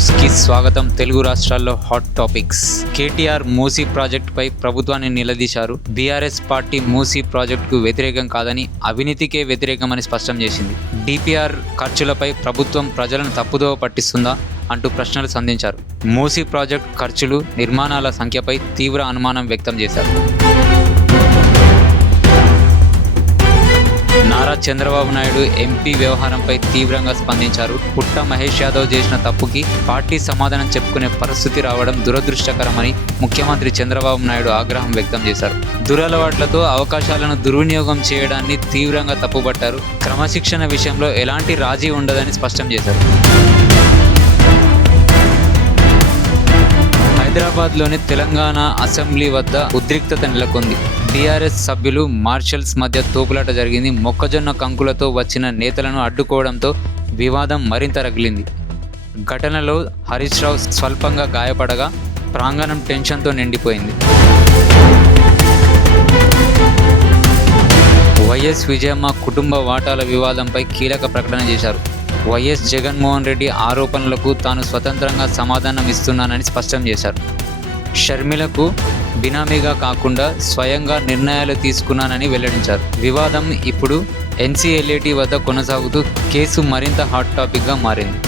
News కి స్వాగతం. తెలుగు రాష్ట్రాల్లో హాట్ టాపిక్స్. కేటీఆర్ మూసీ ప్రాజెక్టుపై ప్రభుత్వాన్ని నిలదీశారు. బీఆర్ఎస్ పార్టీ మూసీ ప్రాజెక్టుకు వ్యతిరేకం కాదని, అవినీతికే వ్యతిరేకమని స్పష్టం చేసింది. డిపిఆర్ ఖర్చులపై ప్రభుత్వం ప్రజలను తప్పుదోవ పట్టిస్తుందా అంటూ ప్రశ్నలు సంధించారు. మూసీ ప్రాజెక్టు ఖర్చులు, నిర్మాణాల సంఖ్యపై తీవ్ర అనుమానం వ్యక్తం చేశారు. నారా చంద్రబాబు నాయుడు ఎంపీ వ్యవహారంపై తీవ్రంగా స్పందించారు. పుట్ట మహేష్ యాదవ్ చేసిన తప్పుకి పార్టీ సమాధానం చెప్పుకునే పరిస్థితి రావడం దురదృష్టకరమని ముఖ్యమంత్రి చంద్రబాబు నాయుడు ఆగ్రహం వ్యక్తం చేశారు. దురలవాట్లతో అవకాశాలను దుర్వినియోగం చేయడాన్ని తీవ్రంగా తప్పుపట్టారు. క్రమశిక్షణ విషయంలో ఎలాంటి రాజీ ఉండదని స్పష్టం చేశారు. హైదరాబాద్లోని తెలంగాణ అసెంబ్లీ వద్ద ఉద్రిక్తత నెలకొంది. బీఆర్ఎస్ సభ్యులు, మార్షల్స్ మధ్య తోపులాట జరిగింది. మొక్కజొన్న కంకులతో వచ్చిన నేతలను అడ్డుకోవడంతో వివాదం మరింత రగిలింది. ఘటనలో హరీష్ రావు స్వల్పంగా గాయపడగా ప్రాంగణం టెన్షన్తో నిండిపోయింది. వైఎస్ విజయమ్మ కుటుంబ వాటాల వివాదంపై కీలక ప్రకటన చేశారు. వైఎస్ జగన్మోహన్ రెడ్డి ఆరోపణలకు తాను స్వతంత్రంగా సమాధానం ఇస్తున్నానని స్పష్టం చేశారు. షర్మిలకు బినామీగా కాకుండా స్వయంగా నిర్ణయాలు తీసుకున్నానని వెల్లడించారు. వివాదం ఇప్పుడు ఎన్సీఎల్ఏటీ వద్ద కొనసాగుతూ కేసు మరింత హాట్ టాపిక్గా మారింది.